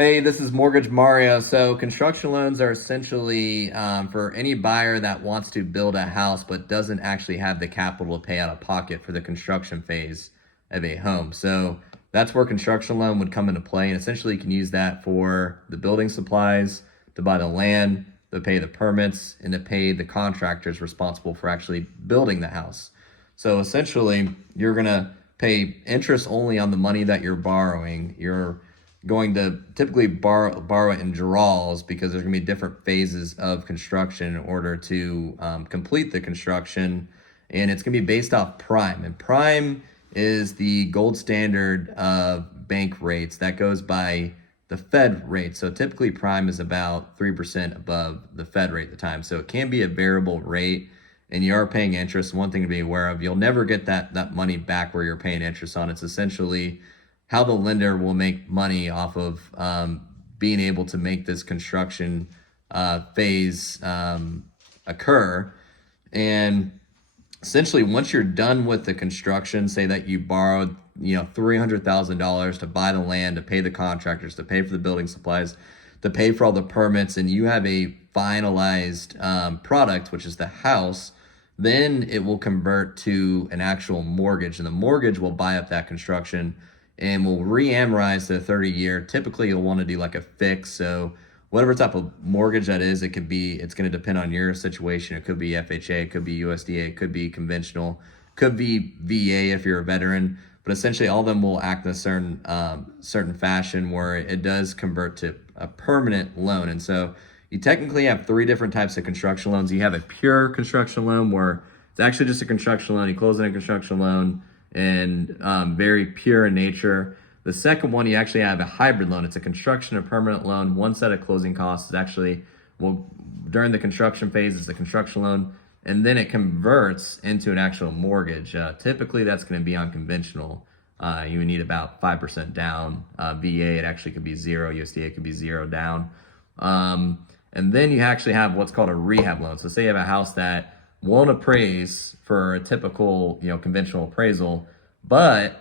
Hey, this is Mortgage Mario. So construction loans are essentially for any buyer that wants to build a house but doesn't actually have the capital to pay out of pocket for the construction phase of a home. So that's where construction loan would come into play. And essentially you can use that for the building supplies, to buy the land, to pay the permits, and to pay the contractors responsible for actually building the house. So essentially you're going to pay interest only on the money that you're borrowing. You're going to typically borrow it in draws because there's going to be different phases of construction in order to complete the construction, and it's going to be based off prime. And prime is the gold standard of bank rates that goes by the Fed rate. So typically prime is about 3% above the Fed rate at the time. So it can be a variable rate, and you are paying interest. One thing to be aware of, you'll never get that money back where you're paying interest on. It's essentially how the lender will make money off of being able to make this construction phase occur. And essentially, once you're done with the construction, say that you borrowed, $300,000 to buy the land, to pay the contractors, to pay for the building supplies, to pay for all the permits, and you have a finalized product, which is the house, then it will convert to an actual mortgage, and the mortgage will buy up that construction and will re-amortize to 30-year. Typically, you'll want to do like a fix. So whatever type of mortgage that is, it's going to depend on your situation. It could be FHA, it could be USDA, it could be conventional, could be VA if you're a veteran. But essentially, all of them will act in a certain fashion where it does convert to a permanent loan. And so you technically have three different types of construction loans. You have a pure construction loan where it's actually just a construction loan. You close in a construction loan and very pure in nature. The second one, you actually have a hybrid loan. It's a construction or permanent loan. One set of closing costs is actually, during the construction phase, it's the construction loan, and then it converts into an actual mortgage. Typically, that's going to be on conventional. You would need about 5% down. VA, it actually could be zero. USDA could be zero down. And then you actually have what's called a rehab loan. So say you have a house that won't appraise for a typical, conventional appraisal, but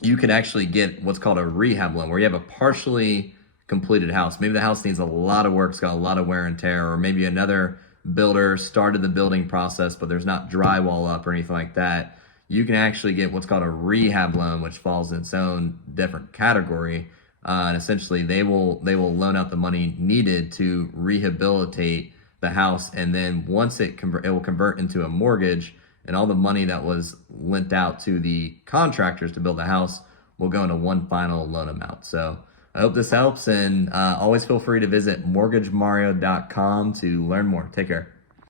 you can actually get what's called a rehab loan where you have a partially completed house. Maybe the house needs a lot of work, it's got a lot of wear and tear, or maybe another builder started the building process, but there's not drywall up or anything like that. You can actually get what's called a rehab loan, which falls in its own different category. And essentially they will loan out the money needed to rehabilitate the house, and then once it will convert into a mortgage, and all the money that was lent out to the contractors to build the house will go into one final loan amount. So I hope this helps, and always feel free to visit mortgagemario.com to learn more. Take care.